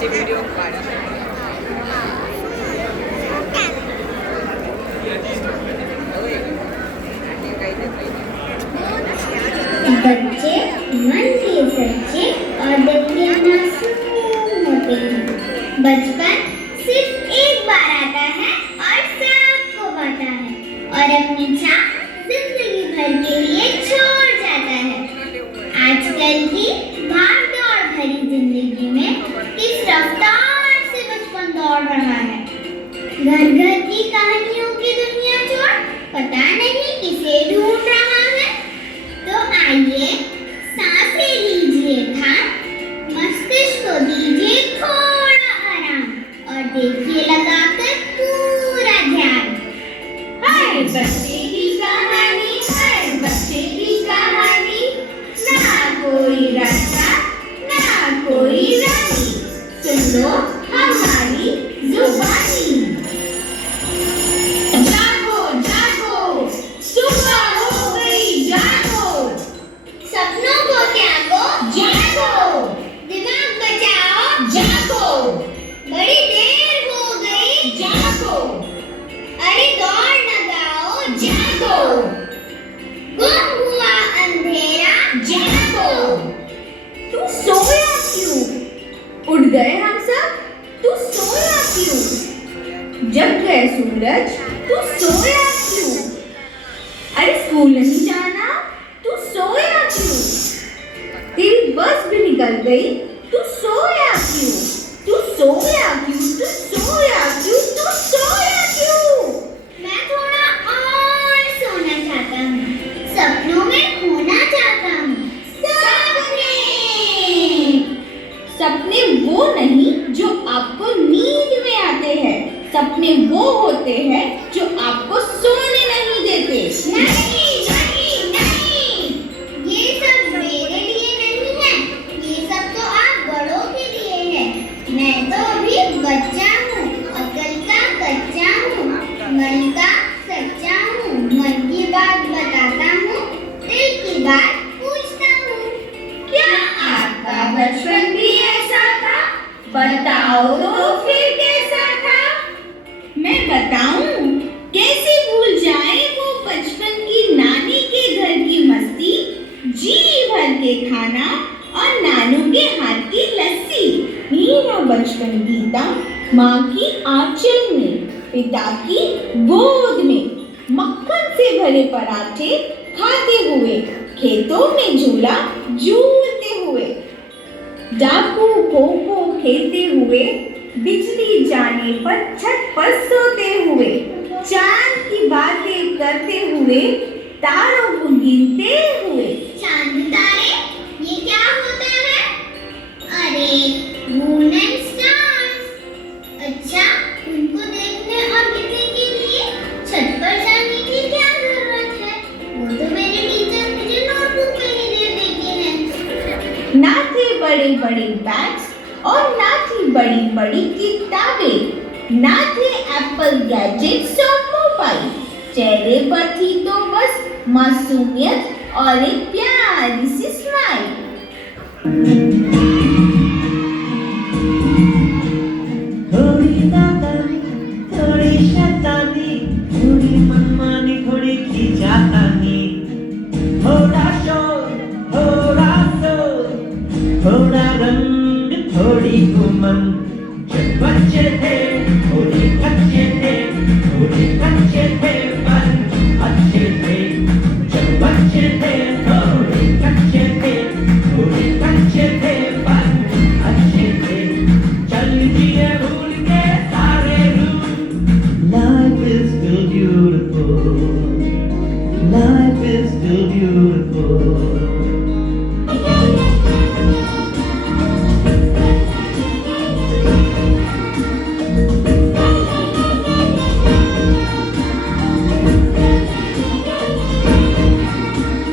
माझे व्हिडिओ काढा. बच्चे मन के सच्चे और दिल के मासूम होते हैं. बचपन सिर्फ एक बार आता है और सबको पाता है और अपनी छाप जिंदगी भर के लिए छोड़ जाता है. आजकल की भागदौड़ भरी जिंदगी में किस रफ्तार से बचपन दौड़ रहा है. घर घर की कहानियों की दुनिया छोड़ पता नहीं किसे ढूंढ रहा है. तो आइए सांसें लीजिए ध्यान, मस्तिष्क को दीजिए थोड़ा आराम और देखिए लगाकर पूरा ध्यान. हर बच्चे की कहानी, हर बच्चे की कहानी, ना कोई राजा ना कोई रानी, सुन लो हमारी जुबानी. जागो जागो सुबह हो गई, जागो सपनों को त्यागो, जागो दिमाग बचाओ, जागो बड़ी देर हो गई, जागो अरे दौड़ लगाओ, जागो गुम हुआ अंधेरा, जागो. तू सोया क्यों? उठ गए हम सब, तू सोया क्यों? जग गए सूरज, तू सोया क्यों? अरे स्कूल नहीं जाना, तू सोया क्यों? तेरी बस भी निकल गई, तू सोया क्यों? तू सोया क्यों? तू सोया क्यों? तू सोया क्यों? मैं थोड़ा और सोना चाहता हूँ, सपनों में खोना चाहता हूँ. सपने सपने वो नहीं जो आपको नींद में आते हैं, सपने वो होते हैं जो आपको सोने नहीं देते. नहीं नहीं नहीं, ये सब मेरे लिए नहीं है, ये सब तो आप बड़ों के लिए है. मैं तो अभी बच्चा हूँ, अकल का कच्चा हूँ, मन का सच्चा हूँ. मन की बात बताता हूँ, दिल की बात पूछता हूँ. क्या आपका बचपन भी ऐसा था? बताओ तो फिर कैसा था. मैं बताऊं कैसे भूल जाए वो बचपन की नानी के घर की मस्ती, जी भर के खाना और नानू के हाथ की लस्सी. मेरा बचपन बीता माँ की आंचल में, पिता की गोद में, मक्खन से भरे पराठे खाते हुए, खेतों में झूला झूलते हुए, डाकू खो खो खेलते हुए, बिजली जाने पर छत पर सोते हुए, चांद की बातें करते हुए, तारों को गिनते हुए. चांद तारे ये क्या होता है? अरे मून एंड स्टार्स. अच्छा, उनको देखने और गिनने के लिए छत पर जाने की क्या जरूरत है? वो तो मेरे टीचर मुझे नोटबुक में ही दे देते हैं. ना थे बड़े बड़े बैग्स और ना थी बड़ी बड़ी किताबें, ना थे एप्पल गैजेट्स और मोबाइल. चेहरे पर थी तो बस मासूमियत और एक प्यारी सी स्माइल. थोड़ी नादानी, थोड़ी शैतानी, थोड़ी मनमानी, थोड़ी खींचातानी, थोड़ा शोर, थोड़ा शोर, थोड़ा रंग, थोड़ी उमंग. जब बच्चे थे थोड़ी कच्चे थे, थोड़ी कच्चे थे पर अच्छे थे. जब बच्चे थे थोड़ी कच्चे थे, थोड़ी कच्चे थे पर अच्छे थे. चल दिए भूल के सारे rule. Life is still beautiful. Life is still beautiful.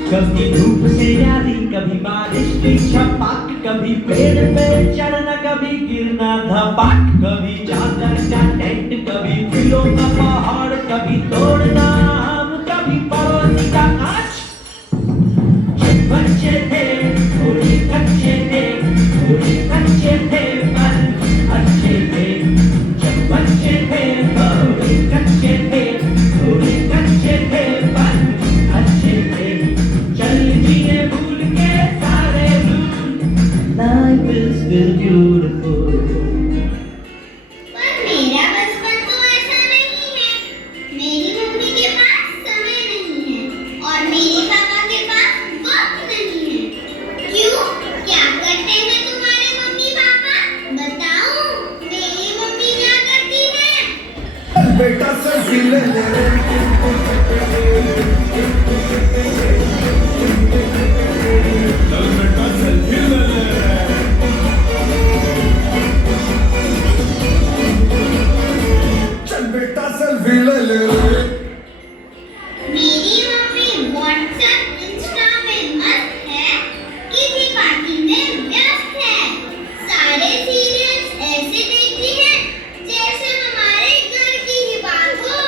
कभी धूप से यारी, कभी बारिश की छपाक, कभी पेड़ पे चढ़ना, कभी गिरना धपाक, कभी चादर का टेंट, कभी फूलों का पहाड़, कभी तोड़ना आम, कभी पड़ोसी का कांच. जब बच्चे थे थोड़ी कच्चे थे, थोड़ी कच्चे थे पर दूर हो। पर मेरा बचपन तो ऐसा नहीं है। मेरी मम्मी के पास समय नहीं है और मेरे पापा के पास वक्त नहीं है। क्यों? क्या करते हैं तुम्हारे मम्मी पापा? बताओ, मेरी मम्मी क्या करती है? बेटा सेल्फी ले ले रे। चल बेटा सेल्फी ले ले रे। चल बेटा सेल्फी ले ले रे। मेरी मम्मी व्हाट्सएप इंस्टा में मस्त है, किसी पार्टी में व्यस्त है। सारे सीरियल्स ऐसे देखती है जैसे हमारे घर की ही बात हो।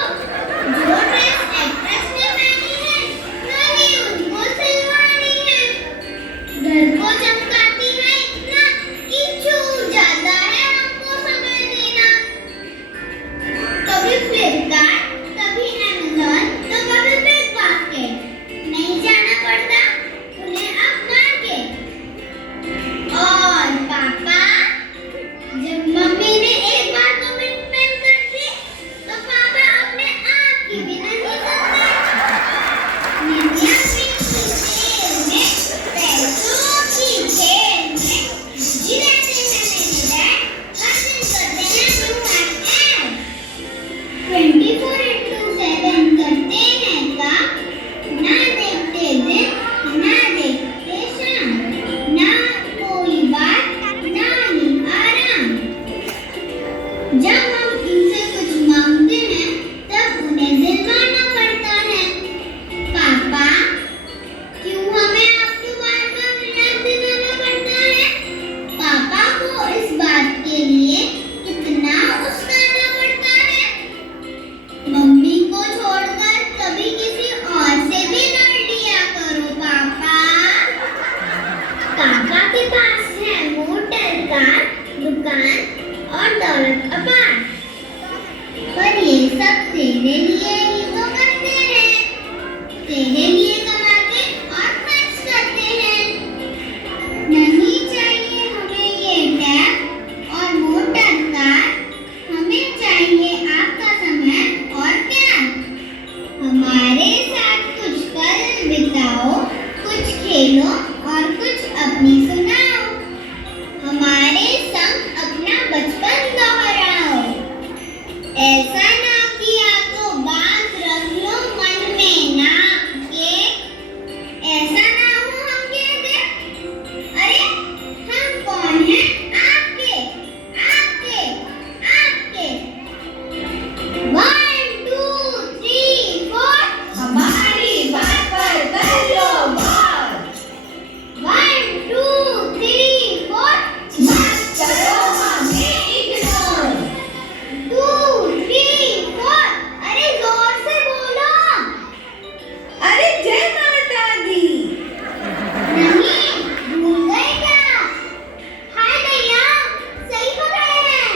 जो ड्रेस एक्ट्रेस ने पहनी है वही उनको सिलवानी है। घर को चमकाती है इतना कि छूट जाता है हमको समय देना। कभी फ्लिपकार्ट, कभी अमेज़न, तो कभी बिग बास्केट। नहीं जाना पड़ता उन्हें अब मार्केट। और पापा, जब मम्मी ने एक बार कमिटमेंट कर दी तो पापा अपने आप की भी नहीं करते। नित्या सिंह की खेल में, पैसों की खेल में जी रहते हैं मेरे डैड। हर दिन करते हैं तुम्हारे ऐड। 24/7 करते हैं काम, ना देखते दिन, ना देखते शाम, ना कोई बात, ना ही आराम। जब हम इनसे कुछ मांगते हैं तब उन्हें दिलवाना पड़ता है। पापा, क्यों हमें आपको बार-बार याद दिलाना पड़ता है? पापा को इस बात के लिए कितना उकसाना पड़ता है? मम्मी को छोड़कर कभी किसी और से भी लड़ लिया करो पापा। पापा के पास है मोटर कार, दुकान और दौलत अपार। पर ये सब तेरे लिए ही तो करते हैं। तेरे लिए कमाते और खर्च करते हैं। नहीं चाहिए हमें ये टैब और मोटर कार, हमें चाहिए आपका समय और प्यार। हमारे साथ कुछ पल बिताओ, कुछ खेलो और कुछ अपनी सुनाओ। हमारे संग अपना बचपन दोहराओ। ऐसा ना किया तो बात रख लो मन में नाप के। ऐसा ना हो हम कह दे, अरे हम कौन हैं आपके, आपके, आपके। 1 2 3 4 हमारी बात पर कर लो गौर। 1 2 3 4 मत करो हमें इग्नोर। 2 3 4 अरे जोर से बोलो। अरे जय माता दी। नहीं, भूल गए क्या? हाय भैया, सही पकड़े हैं।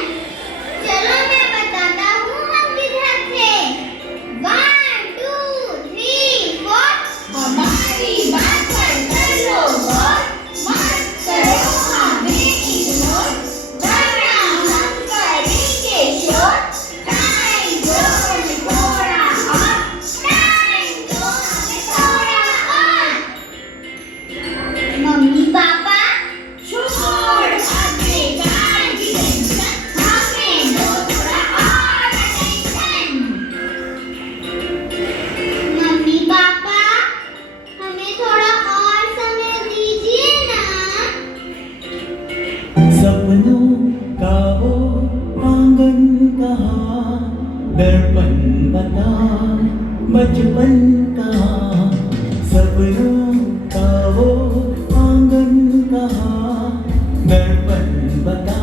चलो मैं बताता हूँ हम किधर थे। 1 2 3 4 हमारी बात पर कर लो गौर। मत करो हमें इग्नोर, वरना हम करेंगे शोर। टाइम दो हमें थोड़ा और, टाइम दो हमें थोड़ा और। मम्मी पापा, छोड़ अपने काम की टेंशन, हमें दो थोड़ा और अटेंशन। मम्मी पापा, हमें थोड़ा और समय दीजिए ना। सपनों का वो आंगन कहाँ, दर्पण बता बचपन कहाँ। सपनों का वो आंगन कहाँ, दर्पण बता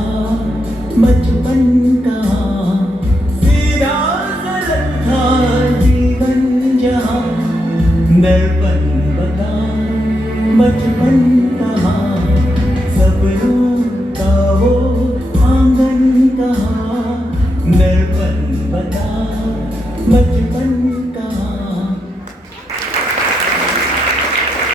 बचपन कहाँ। सीधा सरल था जीवन जहाँ, दर्पण बता बचपन कहाँ। सपनों का वो आंगन कहाँ, दर्पण बता